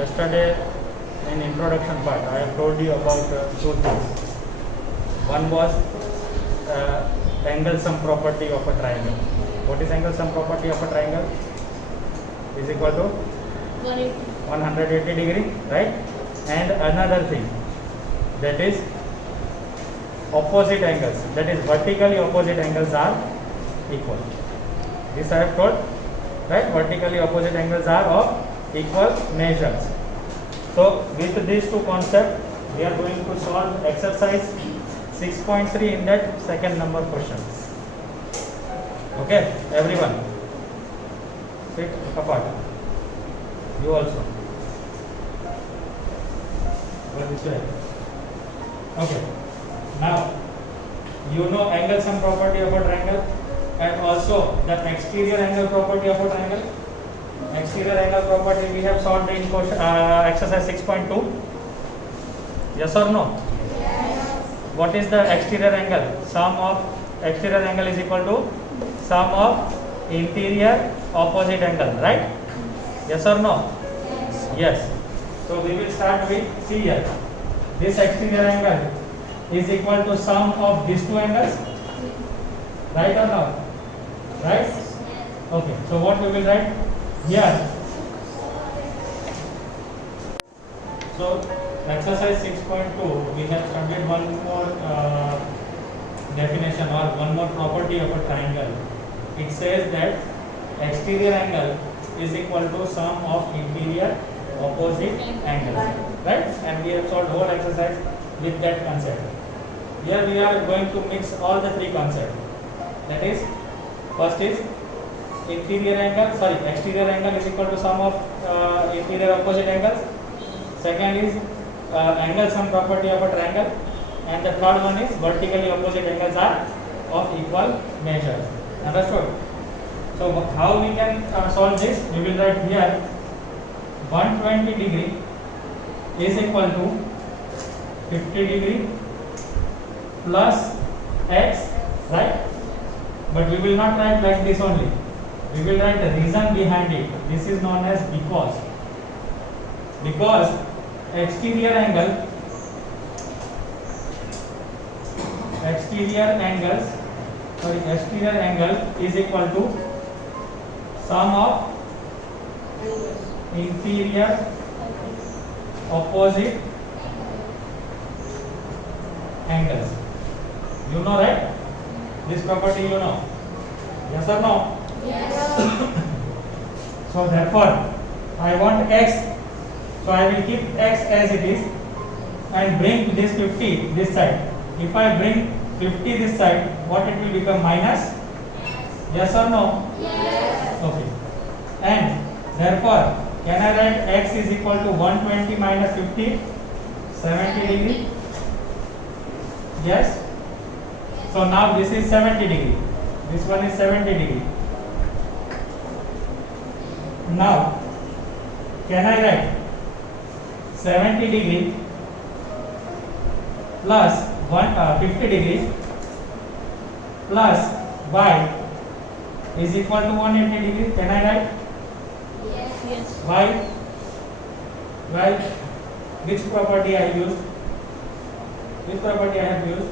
Yesterday in introduction part I have told you about two things. One was angle sum property of a triangle. What is angle sum property of a triangle? Is equal to 180 degree, right? And another thing, that is opposite angles, that is vertically opposite angles are equal. This I have told, right? Vertically opposite angles are of equal measures. So with these two concepts we are going to solve exercise 6.3 in that second number question. Okay, everyone sit apart. You also go this way. Okay, now you know angle sum property of a triangle and also the exterior angle property of a triangle. Exterior angle property we have solved in question, exercise 6.2. Yes or no? Yes. What is the exterior angle? Sum of exterior angle is equal to sum of interior opposite angle, right? Yes or no? Yes. Yes. So we will start with, see here, this exterior angle is equal to sum of these two angles, right or not? Right? Okay. So what we will write here? So exercise 6.2 we have studied one more definition or one more property of a triangle. It says that exterior angle is equal to sum of interior opposite angles, right? And we have solved whole exercise with that concept. Here we are going to mix all the three concepts. That is, first is exterior angle is equal to sum of interior opposite angles. Second is angle sum property of a triangle, and the third one is vertically opposite angles are of equal measure. Understood? So how we can solve this? We will write here 120 degree is equal to 50 degree plus x, right? But we will not write like this only. We will write the reason behind it. This is known as because exterior angle is equal to sum of inferior opposite angles. You know, right? This property you know. Yes or no? Yes. So therefore I want x, so I will keep x as it is and bring this 50 this side. If I bring 50 this side, what it will become? Minus? Yes or no? Yes. Okay. And therefore can I write x is equal to 120 minus 50? 70 degree? Yes? So now this is 70 degree. This one is 70 degree. Now can I write 70 degree plus 50 degree plus y is equal to 180 degree? Can I write? Yes. Why? Well, which property I used? Which property I have used?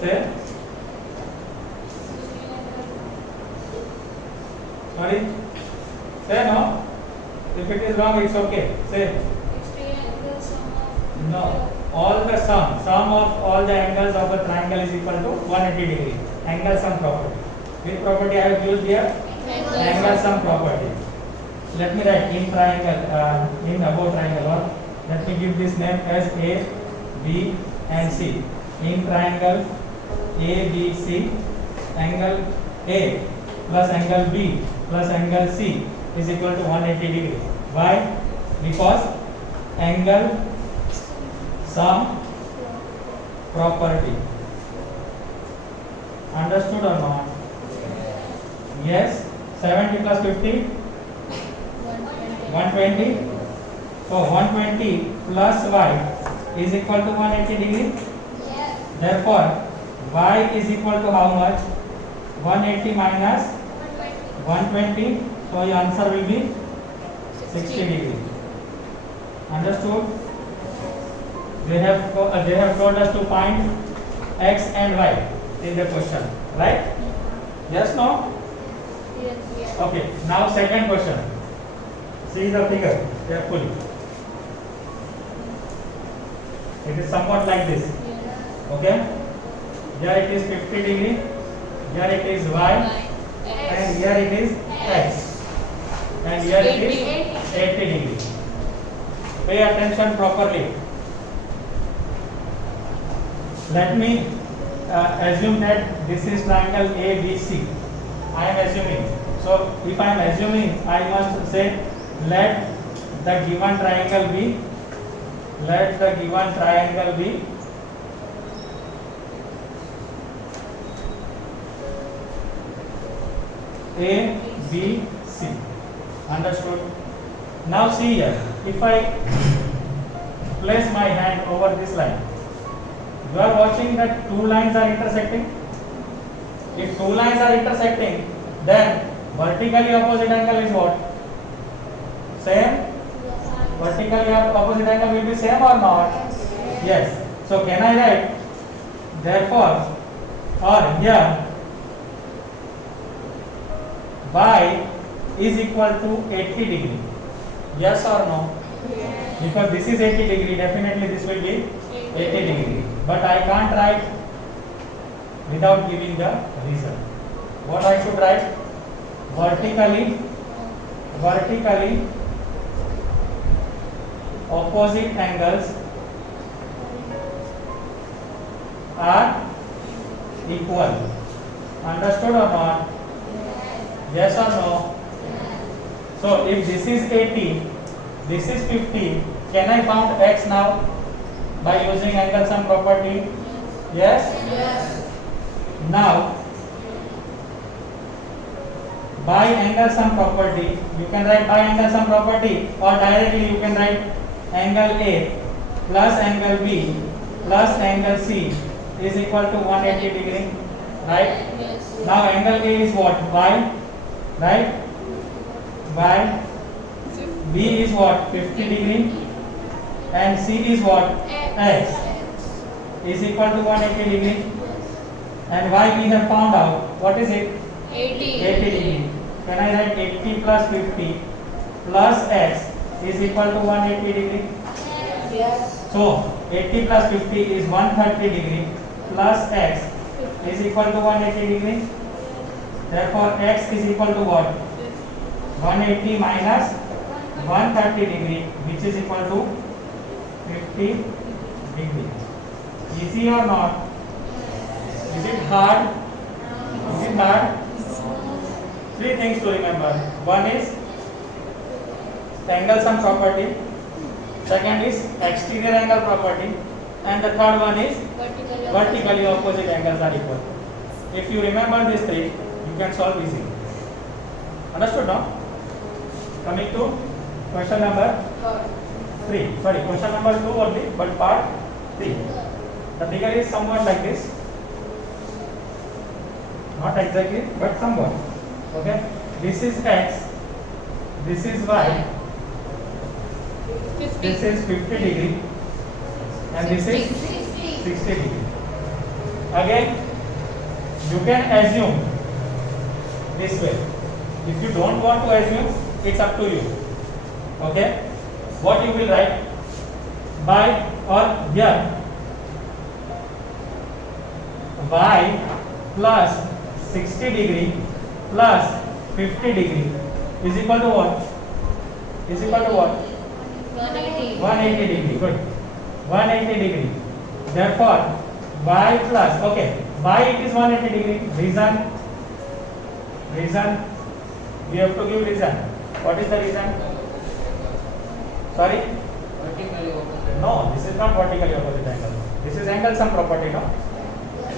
Say. Sorry? Say no. If it is wrong, it's okay. Say. No. All the sum of all the angles of a triangle is equal to 180 degree. Angle sum property. Which property I have used here? Angle sum property. Let me write in triangle, in above triangle, or let me give this name as A, B and C. In triangle A, B, C, angle A plus angle B plus angle C is equal to 180 degree. Why? Because angle sum property. Understood or not? Yes. 70 plus 50? 120. So 120 plus y is equal to 180 degree. Yes. Therefore y is equal to how much? 180 minus 120. So your answer will be 60 degree. Understood? They have told us to find x and y in the question, right? Yes, no? Yes. Yes. Okay. Now second question. See the figure carefully. It is somewhat like this. Okay? Here it is 50 degree. Here it is y. And here it is x. And here it is 80 degree. Pay attention properly. Let me assume that this is triangle ABC. I am assuming. So if I am assuming, I must say let the given triangle be A, B, C. Understood? Now see here. If I place my hand over this line, you are watching that two lines are intersecting. If two lines are intersecting, then vertically opposite angle is what? Same? Vertically opposite angle will be same or not? Yes. So can I write? Therefore, or here y is equal to 80 degree. Yes or no? Because this is 80 degree, definitely this will be 80 degree. But I can't write without giving the reason. What I should write? Vertically opposite angles are equal. Understood or not? Yes or no? So if this is 80, this is 50, can I found x now by using angle sum property? Yes? Yes. Now by angle sum property, you can write by angle sum property, or directly you can write angle A plus angle B plus angle C is equal to 180 degree, right? Yes. Now angle A is what? Y, right? Y. B is what? 50 degree. And C is what? X is equal to 180 degree. And Y we have found out. What is it? 80. 80 degree. Can I write 80 plus 50 plus X is equal to 180 degree? Yes. So 80 plus 50 is 130 degree plus X is equal to 180 degree. Therefore X is equal to what? 180 minus 130 degree, which is equal to 50 degree. Easy or not? Is it hard? Is it hard? Three things to remember. One is angle sum property. Second is exterior angle property. And the third one is vertically opposite angles are equal. If you remember these three, you can solve easily. Understood now? Coming to question number 3. Sorry, question number 2 only, but part 3. The figure is somewhat like this. Not exactly, but somewhat. Okay? This is X. This is Y. 50. This is 50 degree. And this is 60. 60 degree. Again, you can assume this way. If you don't want to assume, it's up to you. Okay? What you will write? By or here, y plus 60 degree plus 50 degree is equal to what? Is equal to what? 180. 180 degree. Good. 180 degree. Therefore, y plus, okay, why it is 180 degree? Reason? We have to give reason. What is the reason? Sorry? Vertically opposite. No, this is not vertically opposite angle. This is angle sum property, no?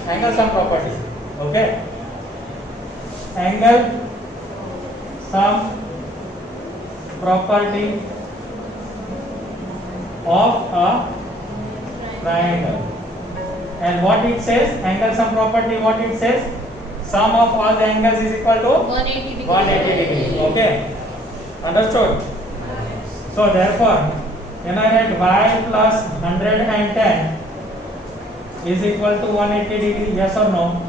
Angle sum property. Okay? Angle sum property of a triangle. And what it says? Angle sum property, what it says? Sum of all the angles is equal to 180 degree. 180 degree. Okay? Understood? So therefore, can I write y plus 110 is equal to 180 degree? Yes or no?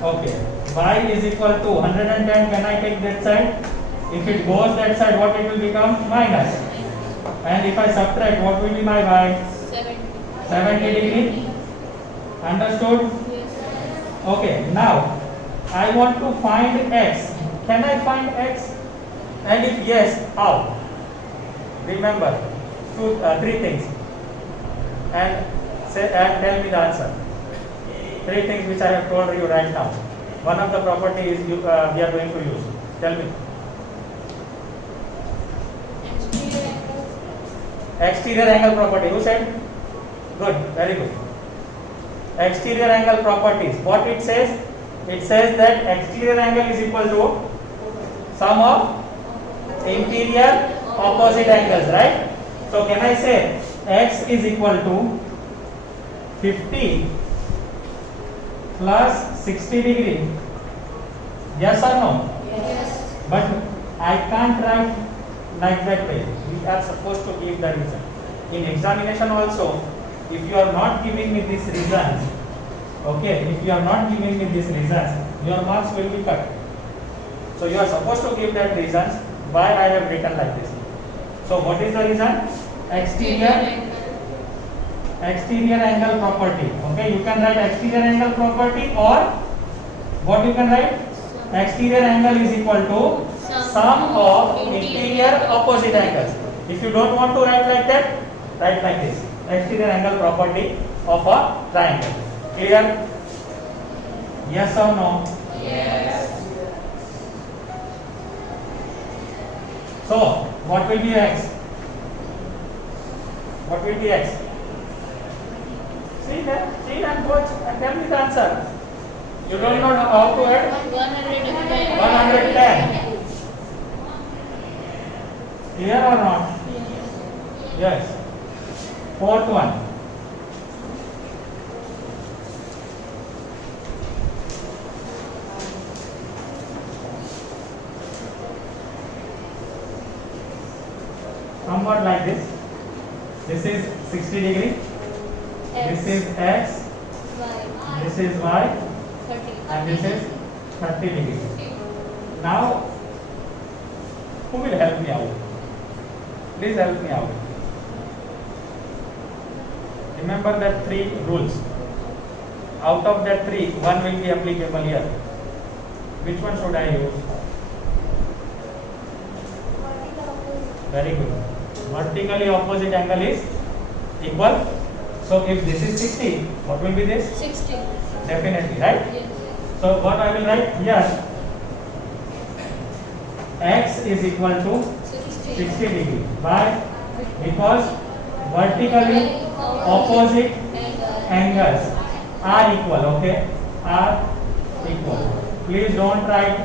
Okay. Y is equal to 110. Can I take that side? If it goes that side, what it will become? Minus. And if I subtract, what will be my y? 70 degree. Understood? Okay. Now, I want to find x. Can I find x? And if yes, how? Remember, three things. And tell me the answer. Three things which I have told you right now. One of the property is we are going to use. Tell me. Exterior angle property. Who said? Good. Very good. Exterior angle properties. What it says? It says that exterior angle is equal to sum of interior opposite angles, right? So can I say x is equal to 50 plus 60 degree? Yes or no? Yes. But I can't write like that way. We are supposed to give the reason. In examination also, if you are not giving me these reasons, okay, if you are not giving me these reasons, your marks will be cut. So you are supposed to give that reasons why I have written like this. So what is the reason? Exterior angle property. Okay, you can write exterior angle property, or what you can write? Exterior angle is equal to sum of interior opposite angles. If you don't want to write like that, write like this. Exterior angle property of a triangle. Clear? Yes or no? Yes. So, what will be x? What will be x? See that, watch and tell me the answer. You don't know how to add? 110. 110. Clear or not? Yes. Fourth one. Somewhat like this. This is 60 degree. This is x. This is y. 30. And this is 30 degree. Now, who will help me out? Please help me out. Remember that three rules. Out of that three, one will be applicable here. Which one should I use? Very good. Vertically opposite angle is equal. So if this is 60, what will be this? 60. Definitely, right? Yes. So what I will write here, x is equal to 60 degree. Why? Because vertically opposite angles are equal, okay? Are equal. Please don't write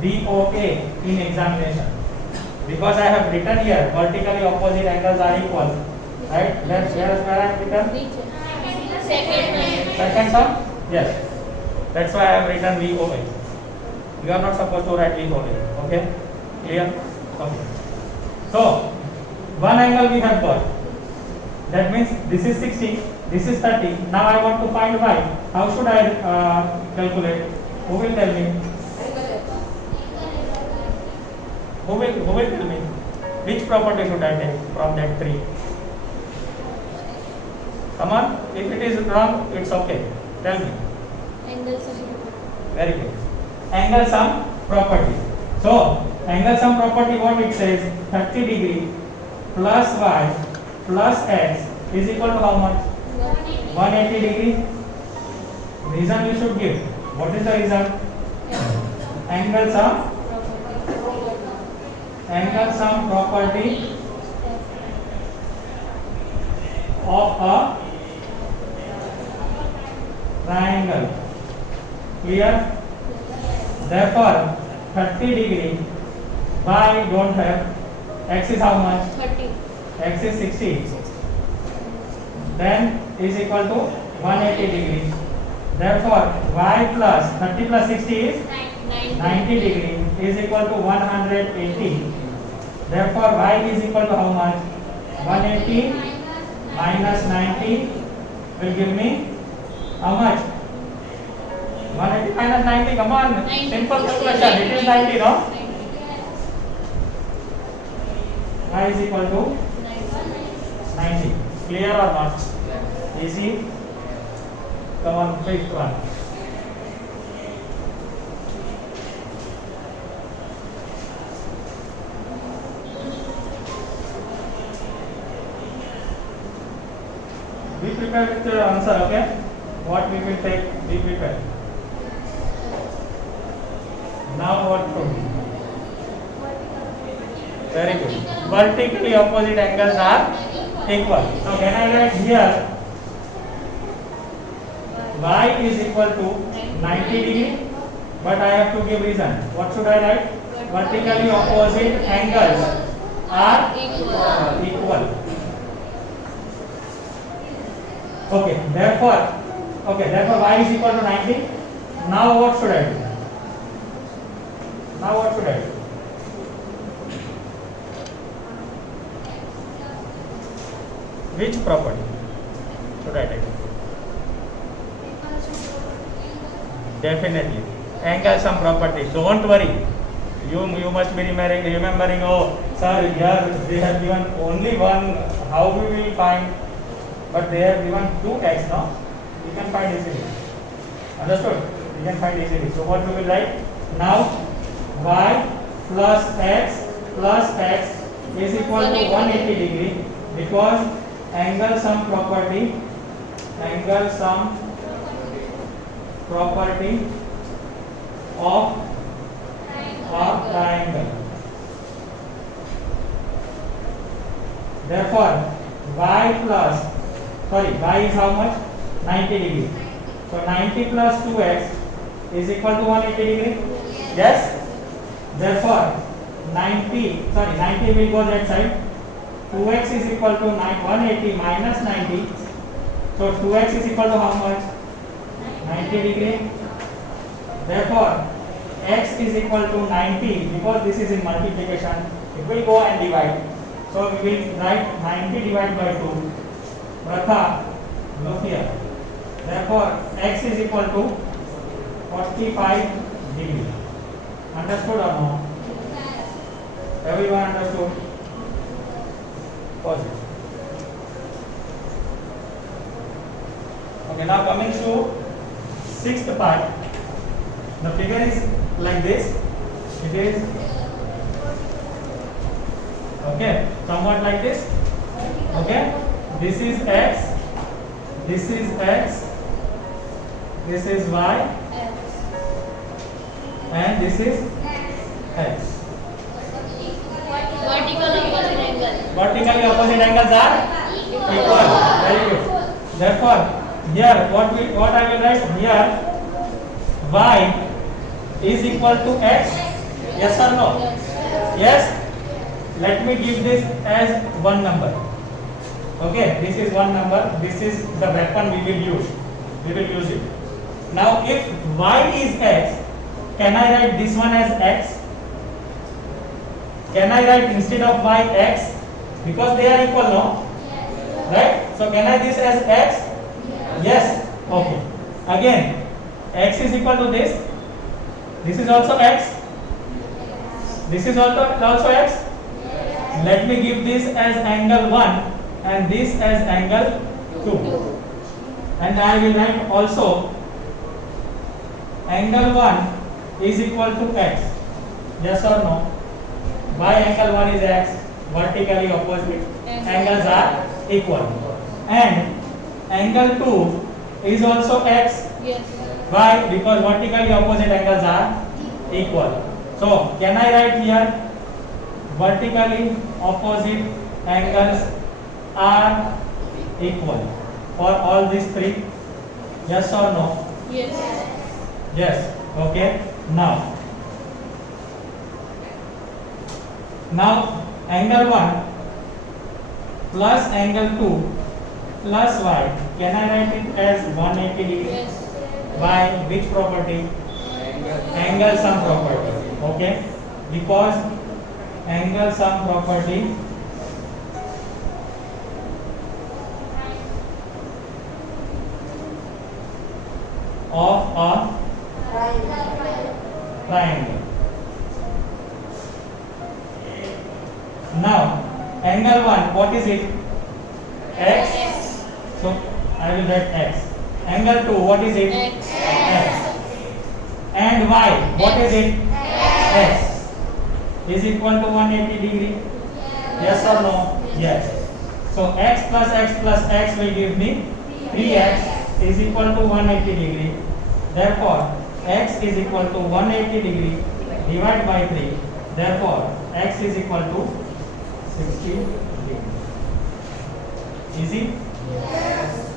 VOA in examination. Because I have written here, vertically opposite angles are equal. Right? That's where I have written. Second sum? Yes. That's why I have written VOA. You are not supposed to write VOA. Okay? Clear? Okay. So, one angle we have got. That means this is 60, this is 30. Now I want to find y. How should I calculate? Who will tell me? Who will tell me? Which property should I take from that three? Come on. If it is wrong, it's okay. Tell me. Very good. Angle sum property. So, angle sum property, what it says? 30 degree plus y plus x is equal to how much? 180 degree. Reason you should give. What is the reason? Angle sum property of a triangle. Clear? Therefore, 30 degree, y don't have, x is how much? 30. X is 60. Then is equal to 180 degree. Therefore, y plus 30 plus 60 is 90 degree is equal to 180 Therefore, y is equal to how much? 180 minus 90 will give me how much? 180 minus 90. Come on, 90. simple calculation. It is 90, no? Y is equal to 90. Clear or not? Easy. Come on, fifth one. Be prepared with your answer, okay? What we will take, be prepared. Now what to do? Very good. Vertically opposite angles are equal. So when I write here, y is equal to 90 degree, but I have to give reason. What should I write? Vertically opposite angles are equal. Okay, therefore y is equal to 90. Now what should I do? Now what should I do? Which property should I take? Definitely. Angle sum property. Don't worry. You must be remembering. Oh, sir, here they have given only one. How we will find? But they have given 2x. No, we can find easily. Understood? We can find easily. So what we will write now? Y plus x is equal to 180 degree, because angle sum property of triangle. Therefore y is how much? 90 degree. So 90 plus 2x is equal to 180 degree. Yes. Therefore 90 will go that side. 2x is equal to 180 minus 90. So 2x is equal to how much? 90 degree. Therefore x is equal to 90, because this is in multiplication. It will go and divide. So we will write 90 divided by 2. Pratha, look here. Therefore x is equal to 45 degree. Understood or no? Everyone understood? Pause it. Okay, now coming to sixth part. The figure is like this. It is okay, somewhat like this. Okay, this is x, this is x, this is y, and this is x. Vertically opposite angles are equal. Very good. Therefore, here what I will write here, y is equal to x. Yes or no? Yes. Let me give this as one number. Okay, this is one number. This is the weapon we will use. We will use it. Now, if y is x, can I write this one as x? Can I write instead of y x? Because they are equal, no? Right? So can I this as x? Yes. Okay. Again, x is equal to this. This is also x. This is also x. Let me give this as angle 1 and this as angle 2. And I will write also angle 1 is equal to x. Yes or no? Why angle 1 is x? Vertically opposite angles are equal. And angle 2 is also x. Yes. Why? Because vertically opposite angles are equal. So can I write here vertically opposite angles are equal for all these three? Yes or no? Yes. Yes. Okay. Now angle 1 plus angle 2 plus y, can I write it as 180 degree? Yes. By which property? Angle sum property. Okay, because angle sum property of a triangle. Now, angle 1, what is it? X. So, I will write X. Angle 2, what is it? X. X. And Y, what is it? X. Is equal to 180 degree? Yes or no? Yes. So, X plus X will give me 3X is equal to 180 degree. Therefore, X is equal to 180 degree divided by 3. Therefore, X is equal to 60 degree. Easy? Yes.